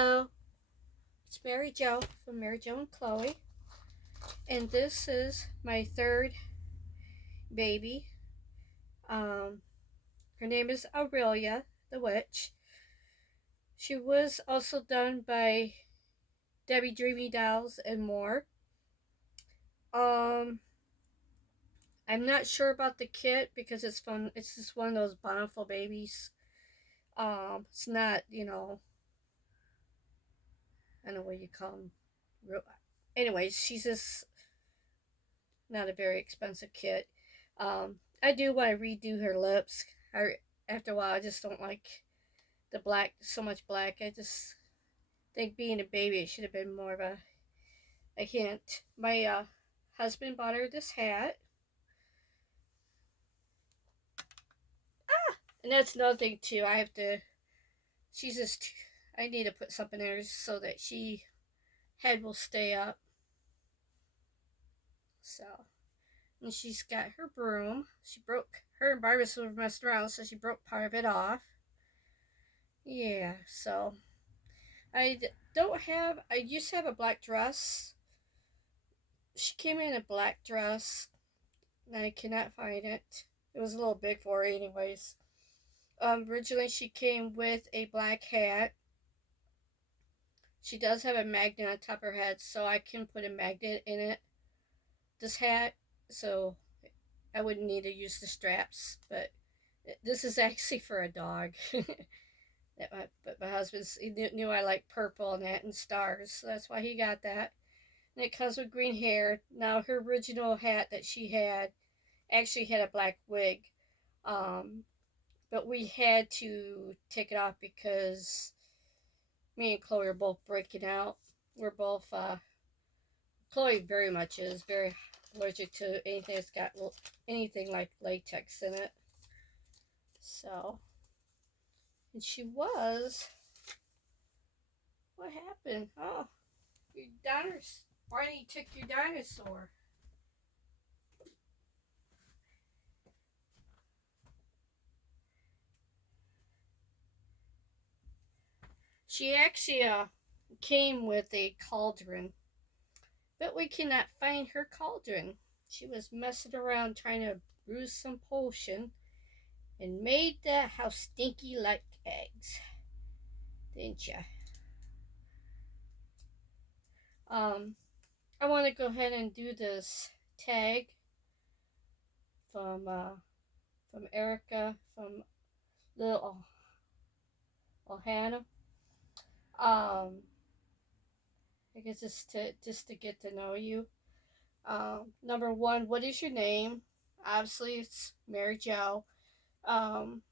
Hello, it's Mary Jo from Mary Jo and Chloe, and this is my third baby. Um, Her name is Aurelia, the witch. She was also done by Debbie Dreamy Dolls and more. Um, I'm not sure about the kit because it's fun. It's just one of those Bountiful babies. It's not, I don't know what you call them. Anyways, she's just not a very expensive kit. I do want to redo her lips. After a while, I just don't like the black, so much black. I just think being a baby, it should have been more of a. I can't. My husband bought her this hat. And that's another thing, too. I have to. She's just. I need to put something in her so that she head will stay up. So. And she's got her broom. She broke. Her and Barbara were messing around, so she broke part of it off. Yeah, so I don't have. I used to have a black dress. She came in a black dress, and I cannot find it. It was a little big for her, anyways. Originally, she came with a black hat. She does have a magnet on top of her head, so I can put a magnet in it. This hat, so I wouldn't need to use the straps, but this is actually for a dog. But my husband knew I like purple and that and stars, so that's why he got that. And it comes with green hair. Now her original hat that she had actually had a black wig, um, but we had to take it off because me and Chloe are both breaking out. We're both Chloe very much is very allergic to anything that's got anything like latex in it. So, and she was. What happened? Oh, your dinosaur. Barney took your dinosaur. She actually came with a cauldron, but we cannot find her cauldron. She was messing around trying to brew some potion and made that house stinky like eggs, didn't ya? Um, I want to go ahead and do this tag from Erica from Little Ohana. I guess just to get to know you. Number one, what is your name? Obviously, it's Mary Jo. Um,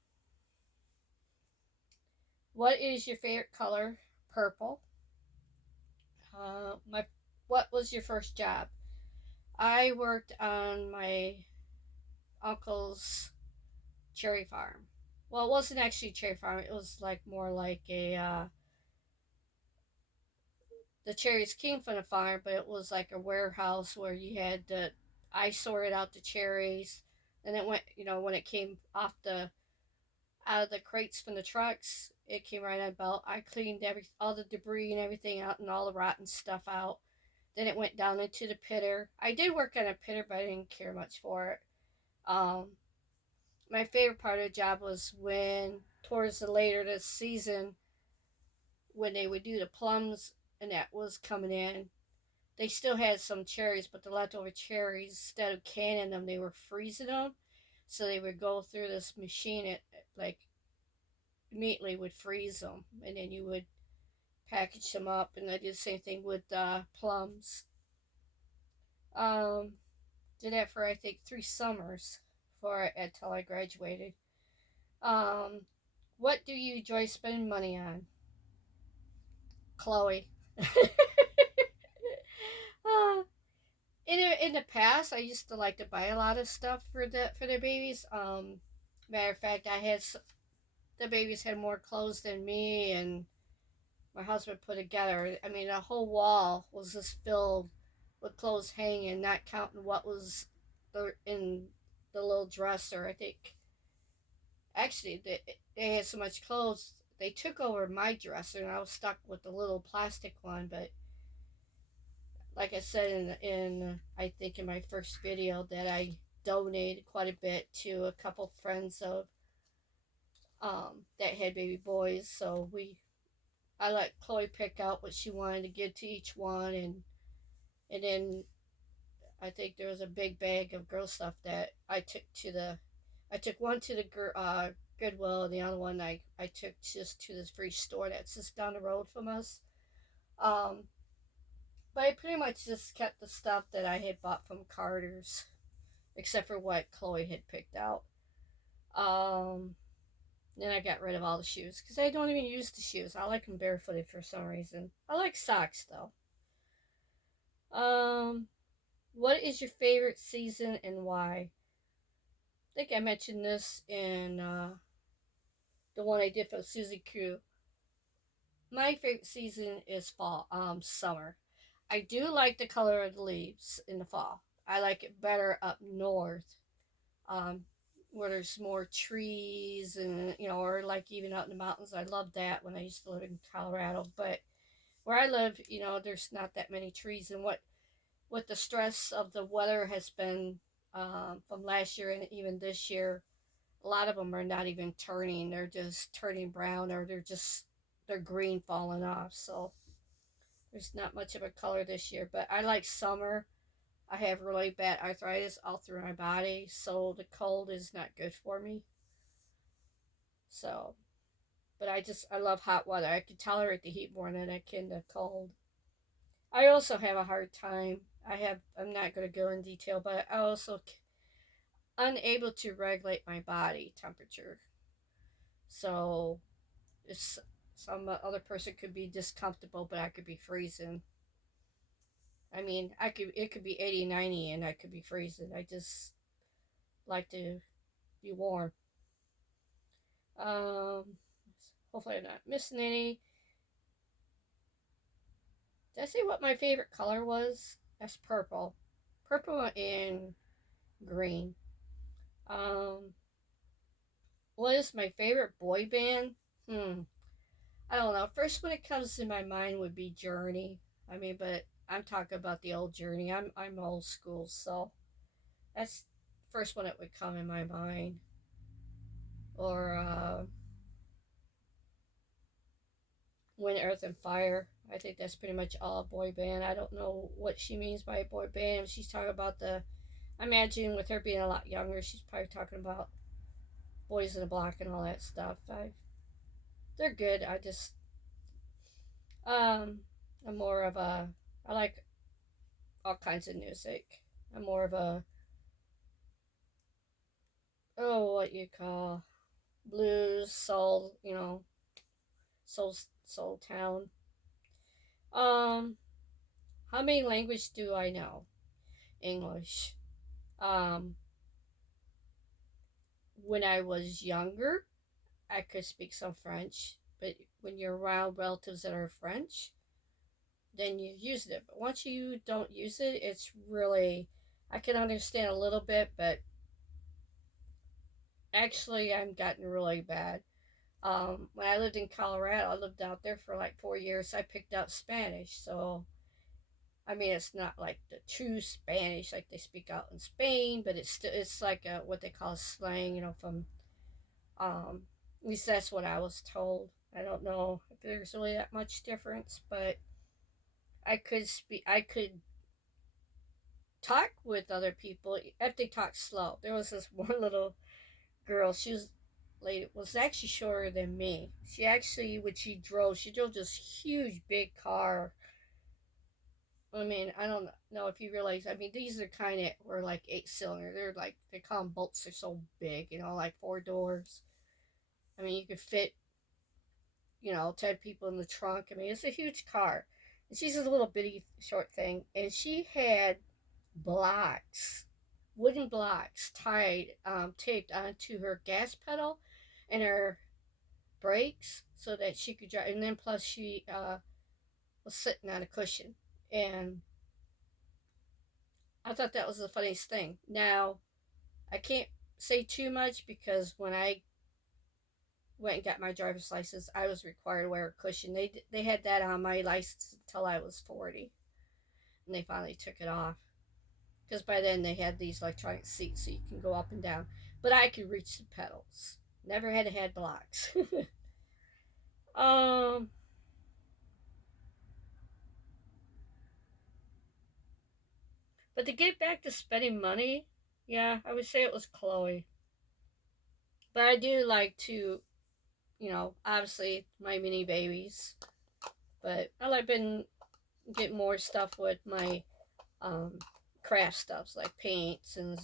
what is your favorite color? Purple. My what was your first job? I worked on my uncle's cherry farm. Well, it wasn't actually a cherry farm. It was like more like a the cherries came from the farm, but it was like a warehouse where you had to. I sorted out the cherries, and it went. When it came off the out of the crates from the trucks, it came right on belt. I cleaned all the debris and everything out, and all the rotten stuff out. Then it went down into the pitter. I did work on a pitter, but I didn't care much for it. Um, my favorite part of the job was when towards the later this season when they would do the plums and that was coming in. They still had some cherries, but the leftover cherries, instead of canning them, they were freezing them. So they would go through this machine, it like immediately would freeze them, and then you would package them up. And I did the same thing with plums. Um, did that for I think 3 summers before until I graduated. Um, what do you enjoy spending money on? Chloe. uh, in the past, I used to like to buy a lot of stuff for the babies. Matter of fact, the babies had more clothes than me, and my husband put together. I mean, the whole wall was just filled with clothes hanging, not counting what was in the little dresser. I think actually they had so much clothes they took over my dresser, and I was stuck with the little plastic one. But like I said in I think in my first video that I donated quite a bit to a couple friends of that had baby boys. So I let Chloe pick out what she wanted to give to each one, and then I think there was a big bag of girl stuff that I took one to the Goodwill, and the other one I took just to this free store that's just down the road from us. Um, but I pretty much just kept the stuff that I had bought from Carter's, except for what Chloe had picked out. Um, then I got rid of all the shoes because I don't even use the shoes. I like them barefooted for some reason. I like socks though. Um, what is your favorite season and why? I think I mentioned this in the one I did for Susie Q. My favorite season is fall, summer. I do like the color of the leaves in the fall. I like it better up north, um, where there's more trees and or like even out in the mountains. I loved that when I used to live in Colorado. But where I live, there's not that many trees. And what the stress of the weather has been from last year and even this year, a lot of them are not even turning. They're just turning brown, or they're green falling off. So there's not much of a color this year. But I like summer. I have really bad arthritis all through my body, so the cold is not good for me. So, but I love hot weather. I can tolerate the heat more than I can the cold. I also have a hard time. I'm not going to go in detail, but I also unable to regulate my body temperature. So, it's some other person could be discomfortable, but I could be freezing. I mean, it could be 80, 90, and I could be freezing. I just like to be warm. Um, hopefully I'm not missing any. Did I say what my favorite color was? That's purple. Purple and green. Um, what is my favorite boy band? Hmm. I don't know. First one that comes to my mind would be Journey. I mean, but I'm talking about the old Journey. I'm old school, so that's the first one that would come in my mind. Or Wind, Earth, and Fire. I think that's pretty much all boy band. I don't know what she means by boy band. She's talking about I imagine with her being a lot younger, she's probably talking about Boys in the Block and all that stuff. They're good. Um, I'm more of I like all kinds of music. I'm more of what you call blues, soul, soul, soul town. Um, how many languages do I know? English. Um, when I was younger, I could speak some French, but when you're around relatives that are French, then you use it. But once you don't use it, it's really, I can understand a little bit, but actually, I'm gotten really bad. When I lived in Colorado, I lived out there for like 4 years. I picked up Spanish, so I mean, it's not like the true Spanish like they speak out in Spain, but it's like what they call slang, from at least that's what I was told. I don't know if there's really that much difference, but I could talk with other people if they talk slow. There was this one little girl. Was actually shorter than me. She actually, when she drove this huge big car. I mean, I don't know if you realize. I mean, these are kind of were like 8-cylinder. They're like they call them bolts. They're so big, like 4 doors. I mean, you could fit 10 people in the trunk. I mean, it's a huge car. And she's a little bitty short thing. And she had blocks, wooden blocks taped onto her gas pedal and her brakes so that she could drive. And then plus she was sitting on a cushion. And I thought that was the funniest thing. Now, I can't say too much because when I went and got my driver's license, I was required to wear a cushion. They had that on my license until I was 40, and they finally took it off because by then they had these electronic seats so you can go up and down. But I could reach the pedals. Never had head blocks. um, but to get back to spending money, yeah, I would say it was Chloe. But I do like to, obviously my mini babies. But I like been getting more stuff with my um, craft stuffs like paints and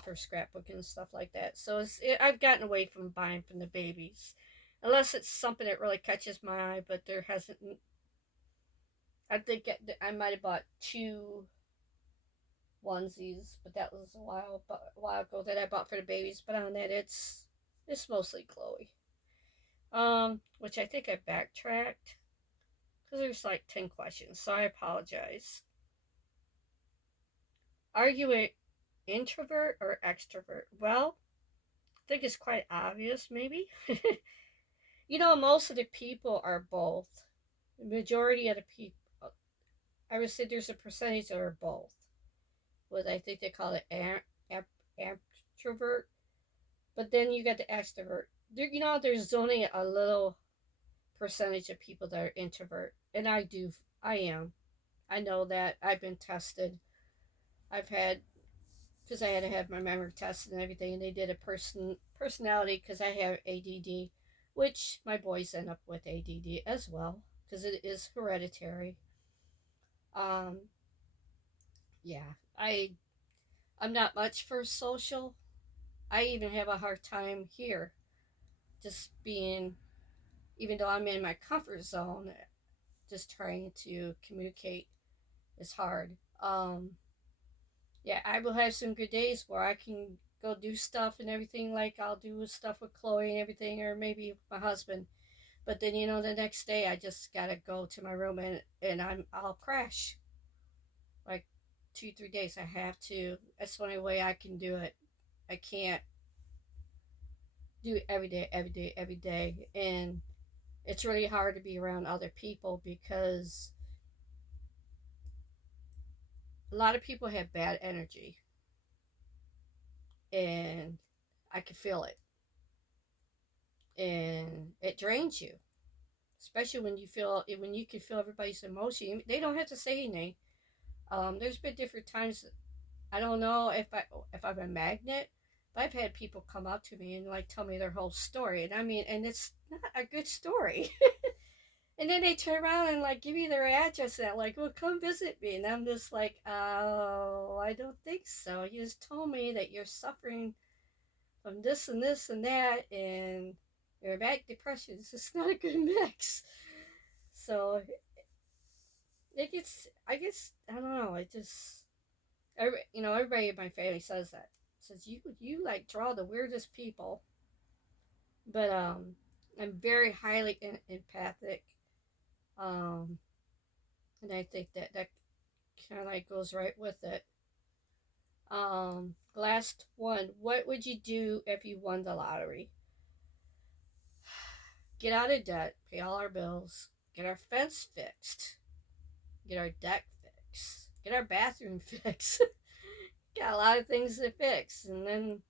for scrapbooking and stuff like that. So I've gotten away from buying from the babies, unless it's something that really catches my eye. But there hasn't. I think I might have bought two onesies, but that was a while ago that I bought for the babies. But on that, it's mostly Chloe. Which I think I backtracked because there's like 10 questions, so I apologize. Are you an introvert or extrovert? Well, I think it's quite obvious, maybe. Most of the people are both. The majority of the people, I would say there's a percentage that are both. What I think they call it introvert. But then you get the extrovert. There's only a little percentage of people that are introvert. And I am. I know that. I've been tested. I've had because I had to have my memory tested and everything, and they did a personality because I have ADD, which my boys end up with ADD as well because it is hereditary. Um, yeah, I'm not much for social. I even have a hard time here, just being, even though I'm in my comfort zone, just trying to communicate is hard. Yeah, I will have some good days where I can go do stuff and everything. Like I'll do stuff with Chloe and everything, or maybe my husband. But then the next day I just gotta go to my room and I'll crash. Like 2 3 days I have to. That's the only way I can do it. I can't do it every day, every day, every day, and it's really hard to be around other people because a lot of people have bad energy, and I can feel it, and it drains you, especially when you can feel everybody's emotion. They don't have to say anything. There's been different times. I don't know if I'm a magnet, but I've had people come up to me and like tell me their whole story, and I mean, and it's not a good story. And then they turn around and like give you their address and like, well, come visit me, and I'm just like, oh, I don't think so. You just told me that you're suffering from this and this and that, and your back depression. It's just not a good mix. So it gets, I guess, I don't know. It just, everybody in my family says that. Says you like draw the weirdest people, but I'm very highly empathic, um, and I think that kind of like goes right with it. Last one. What would you do if you won the lottery? Get out of debt, pay all our bills, get our fence fixed, get our deck fixed, get our bathroom fixed. Got a lot of things to fix, and then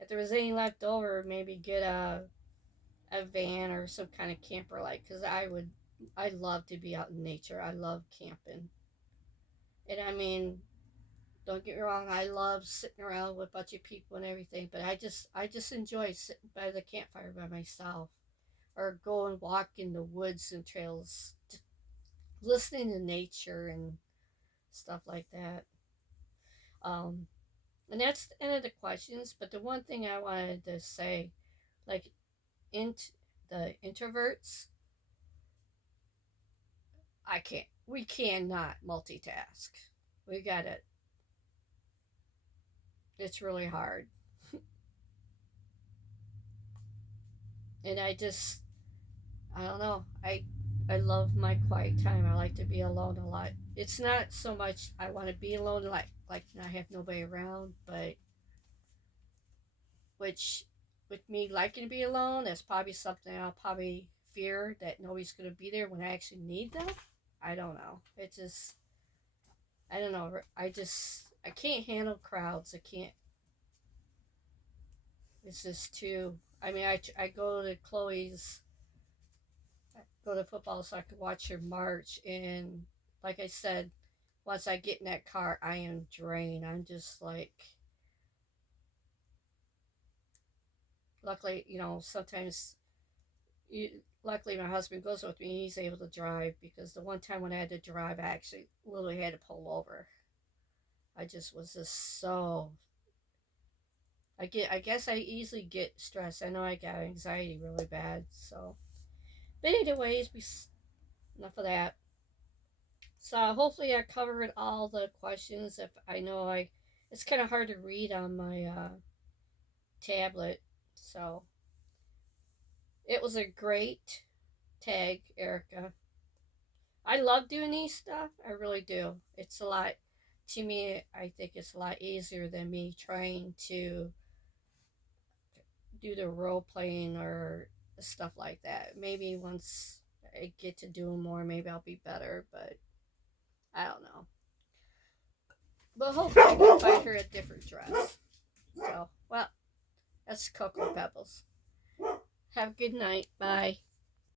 if there was any left over, maybe get a van or some kind of camper, like, because I love to be out in nature. I love camping, and I mean, don't get me wrong, I love sitting around with a bunch of people and everything, but I just enjoy sitting by the campfire by myself, or go and walk in the woods and trails, listening to nature and stuff like that. Um, and that's the end of the questions. But the one thing I wanted to say, like, the introverts, we cannot multitask. We gotta, it's really hard. And I don't know. I love my quiet time. I like to be alone a lot. It's not so much I want to be alone, like I have nobody around, but which with me liking to be alone, that's probably something I'll probably fear that nobody's going to be there when I actually need them. I don't know. It just, I don't know. I can't handle crowds. I can't. It's just too. I mean, I go to Chloe's, go to football so I could watch her march. And like I said, once I get in that car, I am drained. I'm just like, luckily, sometimes luckily my husband goes with me. He's able to drive because the one time when I had to drive, I actually literally had to pull over. I just was just so. I guess I easily get stressed. I know I got anxiety really bad. So, but anyways, enough of that. So hopefully I covered all the questions. If I know it's kind of hard to read on my tablet. So it was a great tag, Erica. I love doing these stuff. I really do. It's a lot, to me, I think it's a lot easier than me trying to do the role playing or stuff like that. Maybe once I get to do more, maybe I'll be better, but I don't know. But hopefully I can find her a different dress. So, well, that's Cocoa Pebbles. Have a good night. Bye.